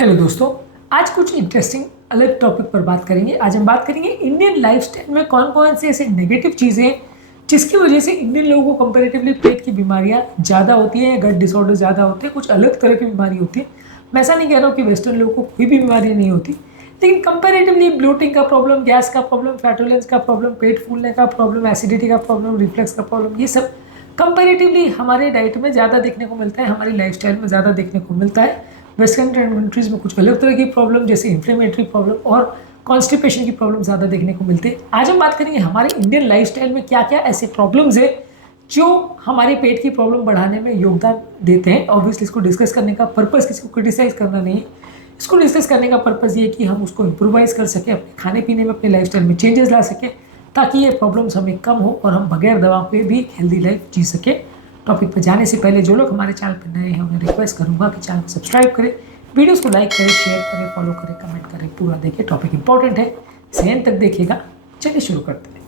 Hello दोस्तों, आज कुछ इंटरेस्टिंग अलग टॉपिक पर बात करेंगे। आज हम बात करेंगे इंडियन लाइफस्टाइल में कौन कौन से ऐसे नेगेटिव चीज़ें हैं जिसकी वजह से इंडियन लोगों को कंपैरेटिवली पेट की बीमारियां ज़्यादा होती हैं, गट डिसऑर्डर ज़्यादा होते हैं, कुछ अलग तरह की बीमारी होती है। मैं ऐसा नहीं कह रहा हूँ कि वेस्टर्न लोगों को कोई भी बीमारी नहीं होती, लेकिन कंपैरेटिवली ब्लोटिंग का प्रॉब्लम, गैस का प्रॉब्लम, फैटुलेंस का प्रॉब्लम, पेट फूलने का प्रॉब्लम, एसिडिटी का प्रॉब्लम, रिफ्लक्स का प्रॉब्लम, ये सब कंपैरेटिवली हमारे डाइट में ज़्यादा देखने को मिलता है, हमारी लाइफस्टाइल में ज़्यादा देखने को मिलता है। वेस्टर्न कंट्रीज में कुछ अलग तरह की प्रॉब्लम जैसे इन्फ्लेमेटरी प्रॉब्लम और कॉन्स्टिपेशन की प्रॉब्लम ज़्यादा देखने को मिलते हैं। आज हम बात करेंगे हमारे इंडियन लाइफस्टाइल में क्या क्या ऐसे प्रॉब्लम्स है जो हमारे पेट की प्रॉब्लम बढ़ाने में योगदान देते हैं। ऑब्वियसली इसको डिस्कस करने का पर्पज़ किसी को क्रिटिसाइज करना नहीं है, इसको डिस्कस करने का पर्पज़ ये है कि हम उसको इम्प्रोवाइज़ कर सकें, अपने खाने पीने में, अपने लाइफस्टाइल में चेंजेस ला सकें, ताकि ये प्रॉब्लम्स हमें कम हो और हम बगैर दवा के भी एक हेल्दी लाइफ जी सकें। टॉपिक पर जाने से पहले जो लोग हमारे चैनल पर नए हैं उन्हें रिक्वेस्ट करूंगा कि चैनल को सब्सक्राइब करें, वीडियोस को लाइक करें, शेयर करें, फॉलो करें, कमेंट करें, पूरा देखिए। टॉपिक इंपॉर्टेंट है, इसे एंड तक देखिएगा। चलिए शुरू करते हैं।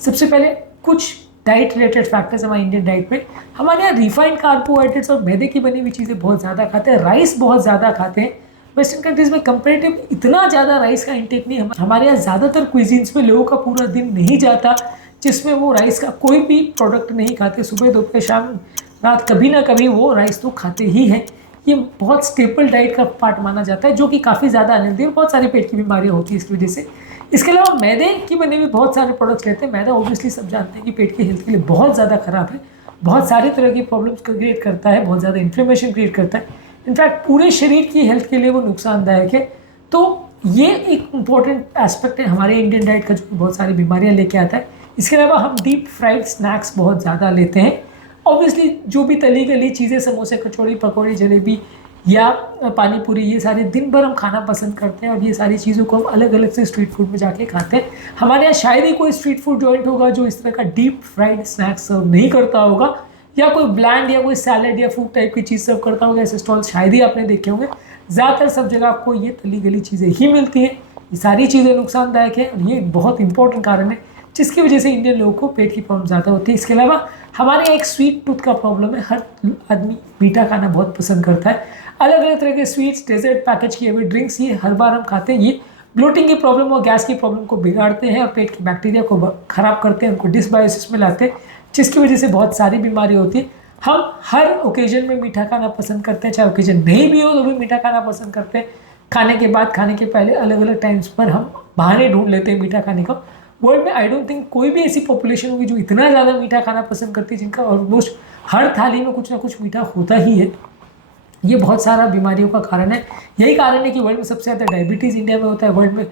सबसे पहले कुछ डाइट रिलेटेड फैक्टर्स हमारे इंडियन डाइट में। हमारे यहाँ रिफाइंड कार्बोहाइड्रेट्स और मैदे की बनी हुई चीज़ें बहुत ज़्यादा खाते हैं, राइस बहुत ज़्यादा खाते हैं। वेस्टर्न कंट्रीज में कंपेरेटिव इतना ज़्यादा राइस का इंटेक नहीं। हमारे यहाँ ज़्यादातर क्विजीन्स में लोगों का पूरा दिन नहीं जाता जिसमें वो राइस का कोई भी प्रोडक्ट नहीं खाते। सुबह दोपहर शाम रात कभी ना कभी वो राइस तो खाते ही हैं। ये बहुत स्टेपल डाइट का पार्ट माना जाता है, जो कि काफ़ी ज़्यादा अनहेल्दी है, बहुत सारी पेट की बीमारियाँ होती है इसकी वजह से। इसके अलावा मैदे की बने हुए बहुत सारे प्रोडक्ट्स लेते हैं। मैदा ऑब्वियसली सब जानते हैं कि पेट की हेल्थ के लिए बहुत ज़्यादा ख़राब है, बहुत सारी तरह की प्रॉब्लम्स क्रिएट करता है, बहुत ज़्यादा इन्फ्लेमेशन क्रिएट करता है, इनफैक्ट पूरे शरीर की हेल्थ के लिए वो नुकसानदायक है। तो ये एक इम्पॉर्टेंट एस्पेक्ट है हमारे इंडियन डाइट का, जो बहुत सारी बीमारियाँ लेके आता है। इसके अलावा हम डीप फ्राइड स्नैक्स बहुत ज़्यादा लेते हैं। ऑब्वियसली जो भी तली गली चीज़ें, समोसे, कचौड़ी, पकौड़ी, जलेबी या पानी पूरी, ये सारे दिन भर हम खाना पसंद करते हैं और ये सारी चीज़ों को हम अलग अलग से स्ट्रीट फूड में जाके खाते हैं। हमारे यहाँ शायद ही कोई स्ट्रीट फूड जॉइंट होगा जो इस तरह का डीप फ्राइड स्नैक्स सर्व नहीं करता होगा, या कोई ब्लैंड या कोई सैलड या फूड टाइप की चीज़ सर्व करता होगा। ऐसे स्टॉल शायद ही आपने देखे होंगे। ज़्यादातर सब जगह आपको ये तली गली चीज़ें ही मिलती हैं। ये सारी चीज़ें नुकसानदायक है और ये एक बहुत इंपॉर्टेंट कारण है जिसकी वजह से इंडियन लोगों को पेट की प्रॉब्लम ज़्यादा होती है। इसके अलावा हमारे यहाँ एक स्वीट टूथ का प्रॉब्लम है। हर आदमी मीठा खाना बहुत पसंद करता है। अलग अलग तरह के स्वीट्स, डेजर्ट, पैकेज किए हुए ड्रिंक्स, ये हर बार हम खाते हैं। ये ब्लोटिंग की प्रॉब्लम और गैस की प्रॉब्लम को बिगाड़ते हैं और पेट की बैक्टीरिया को ख़राब करते हैं, उनको डिसबायोसिस में लाते हैं, जिसकी वजह से बहुत सारी बीमारी होती है। हम हर ओकेजन में मीठा खाना पसंद करते हैं, चाहे ओकेजन नहीं भी हो तो भी मीठा खाना पसंद करते हैं। खाने के बाद, खाने के पहले, अलग अलग टाइम्स पर हम बहाने ढूंढ लेते हैं मीठा खाने का। वर्ल्ड में आई डोंट थिंक कोई भी ऐसी पॉपुलेशन होगी जो इतना ज़्यादा मीठा खाना पसंद करती है, जिनका ऑलमोस्ट हर थाली में कुछ ना कुछ मीठा होता ही है। ये बहुत सारा बीमारियों का कारण है। यही कारण है कि वर्ल्ड में सबसे ज़्यादा डायबिटीज़ इंडिया में होता है। वर्ल्ड में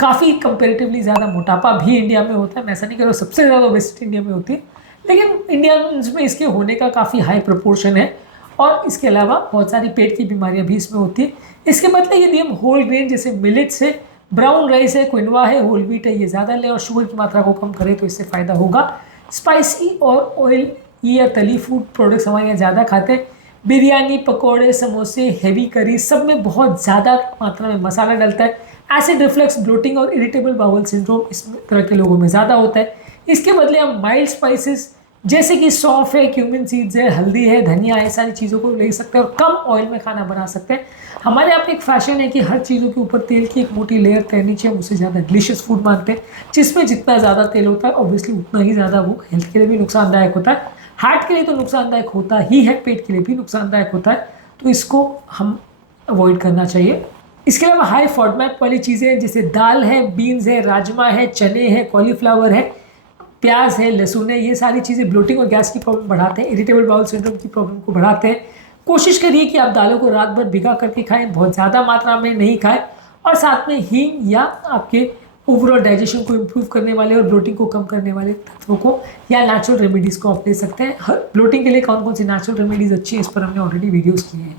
काफ़ी कंपेरेटिवली ज़्यादा मोटापा भी इंडिया में होता है। मैं ऐसा नहीं कह रहा हूँ सबसे ज़्यादा वेस्ट इंडिया में होती है, लेकिन इंडिया में इसके होने का काफ़ी हाई प्रपोर्शन है। और इसके अलावा बहुत सारी पेट की बीमारियाँ भी इसमें होती है। इसके बदले यदि हम होल ग्रेन जैसे मिलेट्स है, ब्राउन राइस है, क्विनोआ है, होल व्हीट है, ये ज़्यादा लें और शुगर की मात्रा को कम करें तो इससे फ़ायदा होगा। स्पाइसी और ऑयल या तली फूड प्रोडक्ट्स हमारे यहाँ ज़्यादा खाते हैं। बिरयानी, पकौड़े, समोसे, हेवी करी, सब में बहुत ज़्यादा मात्रा में मसाला डलता है। एसिड रिफ्लक्स, ब्लोटिंग और इरिटेबल बाउल सिंड्रोम इस तरह के लोगों में ज़्यादा होता है। इसके बदले हम माइल्ड स्पाइसेस जैसे कि सौंफ है, क्यूमिन सीड्स है, हल्दी है, धनिया है, सारी चीज़ों को ले सकते हैं और कम ऑयल में खाना बना सकते हैं। हमारे यहाँ पे एक फैशन है कि हर चीज़ों के ऊपर तेल की एक मोटी लेयर तैरनी चाहिए, उससे ज़्यादा डिलीशियस फूड मानते हैं। जिसमें जितना ज़्यादा तेल होता है ऑब्वियसली उतना ही ज़्यादा वो हेल्थ के लिए भी नुकसानदायक होता है। हार्ट के लिए तो नुकसानदायक होता ही है, पेट के लिए भी नुकसानदायक होता है, तो इसको हम अवॉइड करना चाहिए। इसके अलावा हाई फॉडमैप वाली चीज़ें जैसे दाल है, बीन्स है, राजमा है, चने हैं, कॉलीफ्लावर है, प्याज है, लहसुन है, ये सारी चीज़ें ब्लोटिंग और गैस की प्रॉब्लम बढ़ाते हैं, इरिटेबल बाउल सिंड्रोम की प्रॉब्लम को बढ़ाते हैं। कोशिश करिए कि आप दालों को रात भर भिगा करके खाएं, बहुत ज़्यादा मात्रा में नहीं खाएं, और साथ में हींग या आपके ओवरऑल डाइजेशन को इम्प्रूव करने वाले और ब्लोटिंग को कम करने वाले तत्वों को या नेचुरल रेमेडीज़ को आप ले सकते हैं। हर ब्लोटिंग के लिए कौन कौन सी नेचुरल रेमेडीज़ अच्छी है, इस पर हमने ऑलरेडी वीडियोस किए हैं।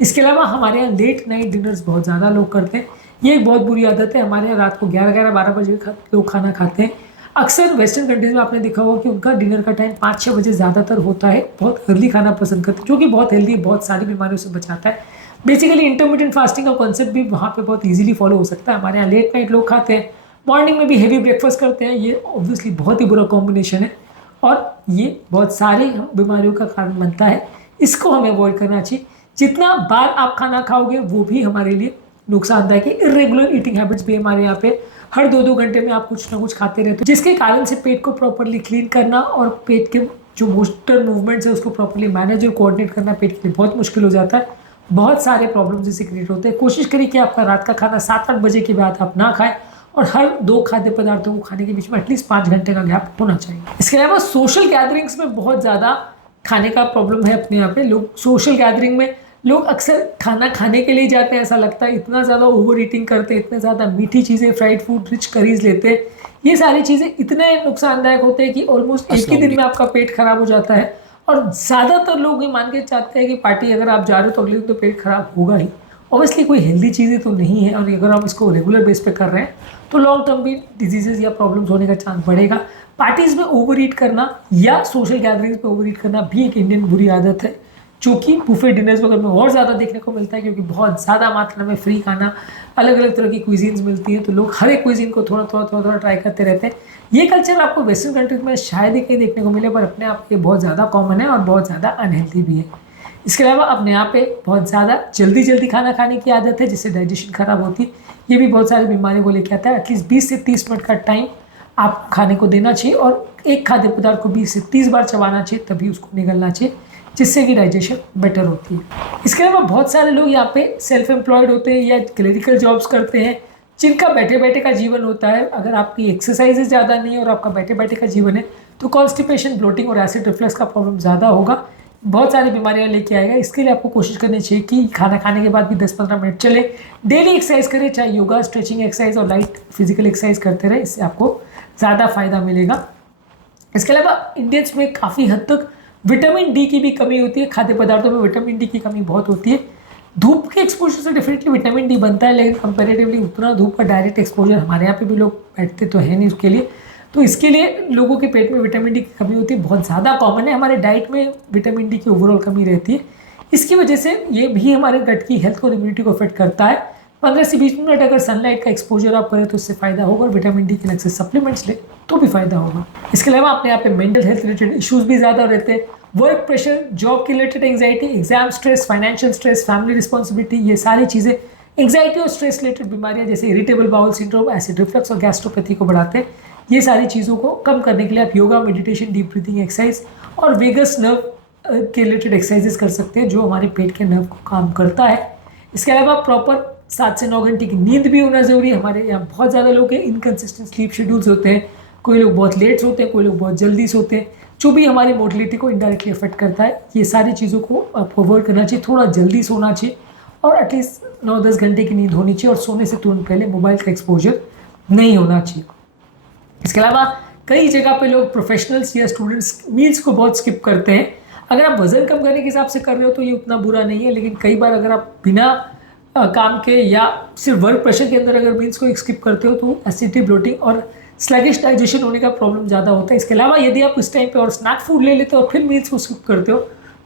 इसके अलावा हमारे यहाँ लेट नाइट डिनर्स बहुत ज़्यादा लोग करते हैं। ये एक बहुत बुरी आदत है। हमारे यहाँ रात को 11-12 बजे लोग खाना खाते हैं। अक्सर वेस्टर्न कंट्रीज़ में आपने देखा होगा कि उनका डिनर का टाइम 5-6 बजे ज़्यादातर होता है। बहुत अर्ली खाना पसंद करते हैं, जो कि बहुत हेल्दी है, बहुत सारी बीमारियों से बचाता है। बेसिकली इंटरमीडिएट फास्टिंग का कॉन्सेप्ट भी वहाँ पे बहुत इजीली फॉलो हो सकता है। हमारे यहाँ लेट नाइट लोग खाते हैं, मॉर्निंग में भी हेवी ब्रेकफास्ट करते हैं, ये ऑब्वियसली बहुत ही बुरा कॉम्बिनेशन है और ये बहुत सारी बीमारियों का कारण बनता है। इसको हमें अवॉइड करना चाहिए। जितना बार आप खाना खाओगे वो भी हमारे लिए नुकसानदायक है। इरेगुलर ईटिंग हैबिट्स भी हमारे यहाँ पे हर 2-2 घंटे में आप कुछ ना कुछ खाते रहते हो, जिसके कारण से पेट को प्रॉपरली क्लीन करना और पेट के जो मोटर मूवमेंट्स है उसको प्रॉपरली मैनेज और कोऑर्डिनेट करना पेट के लिए बहुत मुश्किल हो जाता है। बहुत सारे प्रॉब्लम्स इससे क्रिएट होते हैं। कोशिश करिए कि आपका रात का खाना 7-8 बजे के बाद आप ना खाएं और हर 2 खाद्य पदार्थों को खाने के बीच में एटलीस्ट 5 घंटे का गैप होना चाहिए। इसके अलावा सोशल गैदरिंग्स में बहुत ज़्यादा खाने का प्रॉब्लम है अपने यहाँ पे। लोग सोशल गैदरिंग में लोग अक्सर खाना खाने के लिए जाते हैं, ऐसा लगता है, इतना ज़्यादा ओवर ईटिंग करते हैं, इतने ज़्यादा मीठी चीज़ें, फ्राइड फूड, रिच करीज लेते हैं। ये सारी चीज़ें इतने नुकसानदायक होते हैं कि ऑलमोस्ट एक ही दिन में आपका पेट खराब हो जाता है। और ज़्यादातर लोग ये मान के चाहते हैं कि पार्टी अगर आप जा रहे हो तो अगले दिन तो पेट खराब होगा ही। ऑब्वियसली कोई हेल्दी चीज़ें तो नहीं है और अगर हम इसको रेगुलर बेस पे कर रहे हैं तो लॉन्ग टर्म भी डिजीजेज या प्रॉब्लम्स होने का चांस बढ़ेगा। पार्टीज़ में ओवर ईट करना या सोशल गैदरिंग्स में ओवर ईट करना भी एक इंडियन बुरी आदत है, जो कि बुफे डिनर्स वगैरह में और ज़्यादा देखने को मिलता है, क्योंकि बहुत ज़्यादा मात्रा में फ्री खाना, अलग अलग तरह की क्विजीन्स मिलती हैं, तो लोग हर एक क्विजीन को थोड़ा थोड़ा ट्राई करते रहते हैं। ये कल्चर आपको वेस्टर्न कंट्रीज में शायद ही कहीं देखने को मिले, पर अपने आप ये बहुत ज़्यादा कॉमन है और बहुत ज़्यादा अनहेल्दी भी है। इसके अलावा अपने यहाँ पे बहुत ज़्यादा जल्दी खाना खाने की आदत है, जिससे डाइजेशन खराब होती है। ये भी बहुत सारी बीमारियों को लेकर आता है। एटलीस्ट 20 से 30 मिनट का टाइम आप खाने को देना चाहिए और एक खाद्य पदार्थ को 20 से 30 बार चबाना चाहिए, तभी उसको निगलना चाहिए, जिससे कि डाइजेशन बेटर होती है। इसके अलावा बहुत सारे लोग यहाँ पे सेल्फ एम्प्लॉयड होते हैं या क्लरिकल जॉब्स करते हैं, जिनका बैठे बैठे का जीवन होता है। अगर आपकी एक्सरसाइजेज ज़्यादा नहीं है और आपका बैठे बैठे का जीवन है तो कॉन्स्टिपेशन, ब्लोटिंग और एसिड रिफ्लक्स का प्रॉब्लम ज़्यादा होगा, बहुत सारी बीमारियां लेके आएगा। इसके लिए आपको कोशिश करनी चाहिए कि खाना खाने के बाद भी 10-15 मिनट चले, डेली एक्सरसाइज करें, चाहे योगा, स्ट्रेचिंग एक्सरसाइज और लाइट फिजिकल एक्सरसाइज करते रहे, इससे आपको ज़्यादा फायदा मिलेगा। इसके अलावा इंडियंस में काफ़ी हद तक विटामिन डी की भी कमी होती है। खाद्य पदार्थों में विटामिन डी की कमी बहुत होती है। धूप के एक्सपोजर से डेफिनेटली विटामिन डी बनता है, लेकिन कंपैरेटिवली उतना धूप का डायरेक्ट एक्सपोजर हमारे यहाँ पे भी लोग बैठते तो है नहीं उसके लिए, तो इसके लिए लोगों के पेट में विटामिन डी की कमी होती है, बहुत ज़्यादा कॉमन है। हमारे डाइट में विटामिन डी की ओवरऑल कमी रहती है, इसकी वजह से ये भी हमारे गट की हेल्थ और इम्यूनिटी को अफेक्ट करता है। 15 से 20 मिनट अगर सनलाइट का एक्सपोजर आप करें तो उससे फायदा होगा, और विटामिन डी के अलग से सप्लीमेंट्स ले तो भी फायदा होगा। इसके अलावा अपने यहाँ पे मेंटल हेल्थ रिलेटेड इश्यूज भी ज़्यादा रहते हैं। वर्क प्रेशर, जॉब के related anxiety, exam stress, financial stress, family responsibility, ये सारी चीज़ें एंग्जाइटी और स्ट्रेस रिलेटेड बीमारियां जैसे irritable bowel syndrome, acid reflux और गैस्ट्रोपैथी को बढ़ाते हैं। ये सारी चीज़ों को कम करने के लिए आप yoga, meditation, deep breathing exercise और वेगस नर्व के रिलेटेड एक्सरसाइजेस कर सकते हैं, जो हमारे पेट के नर्व को काम करता है। इसके अलावा प्रॉपर 7 से 9 घंटे की नींद भी होना ज़रूरी है। हमारे यहाँ बहुत ज़्यादा लोग हैं, इनकन्सिस्टेंट स्लीप शेड्यूल्स होते हैं, कोई लोग बहुत लेट सोते हैं, कोई लोग बहुत जल्दी सोते हैं, जो भी हमारी मोटिलिटी को इनडायरेक्टली अफेक्ट करता है। ये सारी चीज़ों को आपको अवॉइड करना चाहिए, थोड़ा जल्दी सोना चाहिए और एटलीस्ट 9-10 घंटे की नींद होनी चाहिए, और सोने से तुरंत पहले मोबाइल का एक्सपोजर नहीं होना चाहिए। इसके अलावा कई जगह पे लोग, प्रोफेशनल्स या स्टूडेंट्स, मील्स को बहुत स्किप करते हैं। अगर आप वजन कम करने के हिसाब से कर रहे हो तो ये उतना बुरा नहीं है, लेकिन कई बार अगर आप बिना काम के या सिर्फ वर्क प्रेशर के अंदर अगर मील्स को स्किप करते हो तो एसिडिटी, ब्लोटिंग और स्लगिश डाइजेशन होने का प्रॉब्लम ज़्यादा होता है। इसके अलावा यदि आप इस टाइम पे और स्नैक फूड ले लेते हो और फिर मील्स को स्किप करते हो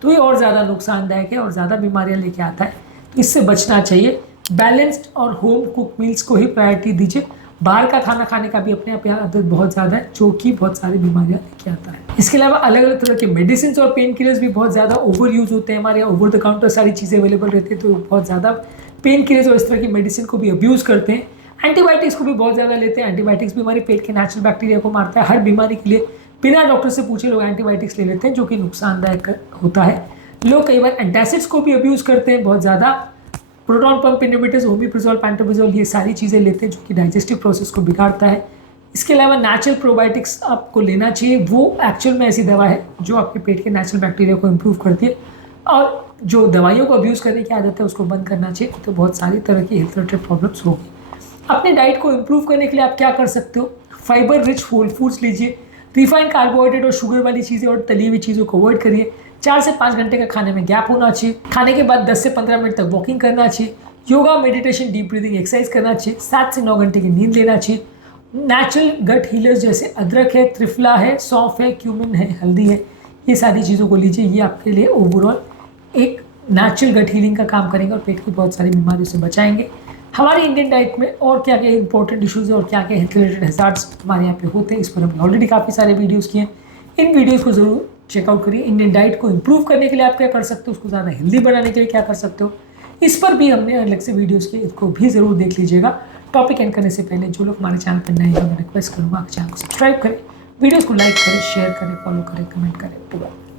तो ये और ज़्यादा नुकसानदायक है और ज़्यादा बीमारियां लेके आता है, तो इससे बचना चाहिए। बैलेंस्ड और होम कुक मील्स को ही प्रायोरिटी दीजिए। बाहर का खाना खाने का भी अपने आप यहाँ आदत बहुत ज़्यादा है, जो कि बहुत सारी बीमारियां लेके आता है। इसके अलावा अलग अलग तरह के मेडिसिन और पेन किलर्स भी बहुत ज़्यादा ओवर यूज होते हैं। हमारे यहाँ ओवर द काउंटर सारी चीज़ें अवेलेबल रहती है, तो बहुत ज़्यादा पेन किलर्स और इस तरह की मेडिसिन को भी अब्यूज़ करते हैं। एंटीबायोटिक्स को भी बहुत ज़्यादा लेते हैं। एंटीबायोटिक्स भी हमारे पेट के नेचुरल बैक्टीरिया को मारता है। हर बीमारी के लिए बिना डॉक्टर से पूछे लोग एंटीबायोटिक्स ले लेते हैं, जो कि नुकसानदायक होता है। लोग कई बार एंटासिड्स को भी अब्यूज़ करते हैं बहुत ज़्यादा। Proton pump inhibitors, omeprazole, pantoprazole, ये सारी चीज़ें लेते हैं, जो कि डाइजेस्टिव प्रोसेस को बिगाड़ता है। इसके अलावा नेचुरल प्रोबायोटिक्स आपको लेना चाहिए। वो एक्चुअल में ऐसी दवा है जो आपके पेट के नेचुरल बैक्टीरिया को इम्प्रूव करती है, और जो दवाइयों को अब्यूज़ करने की आदत है उसको बंद करना चाहिए, तो बहुत सारी तरह की हेल्थ रिलेटेड प्रॉब्लम्स होगी। अपने डाइट को इम्प्रूव करने के लिए आप क्या कर सकते हो? फाइबर रिच होल फूड्स लीजिए, रिफाइंड कार्बोहाइड्रेट और शुगर वाली चीज़ें और तली हुई चीज़ों को अवॉइड करिए। 4 से 5 घंटे का खाने में गैप होना चाहिए। खाने के बाद 10 से 15 मिनट तक वॉकिंग करना चाहिए। Yoga, meditation, deep breathing exercise करना चाहिए। 7 से 9 घंटे की नींद लेना चाहिए। नेचुरल गट हीलर्स जैसे अदरक है, त्रिफला है, सौंफ है, क्यूमिन है, हल्दी है, ये सारी चीज़ों को लीजिए। ये आपके लिए ओवरऑल एक नेचुरल गट हीलिंग का काम करेंगे और पेट की बहुत सारी बीमारियों से बचाएंगे। हमारी इंडियन डाइट में और क्या क्या इंपॉर्टेंट इश्यूज है और क्या क्या हेल्थ रिलेटेड हज़ार्ड्स हमारे यहाँ पे होते हैं, इस पर हमने ऑलरेडी काफ़ी सारे वीडियोस किए हैं। इन वीडियोस को ज़रूर चेकआउट करिए। इंडियन डाइट को इंप्रूव करने के लिए आप क्या कर सकते हो, उसको ज़्यादा हेल्दी बनाने के लिए क्या कर सकते हो, इस पर भी हमने अलग से वीडियोज़ किए, इसको भी ज़रूर देख लीजिएगा। टॉपिक एंड करने से पहले जो लोग हमारे चैनल पर नए हैं मैं रिक्वेस्ट करूँगा कि चैनल को सब्सक्राइब करें, वीडियोज़ को लाइक करें, शेयर करें, फॉलो करें, कमेंट करें।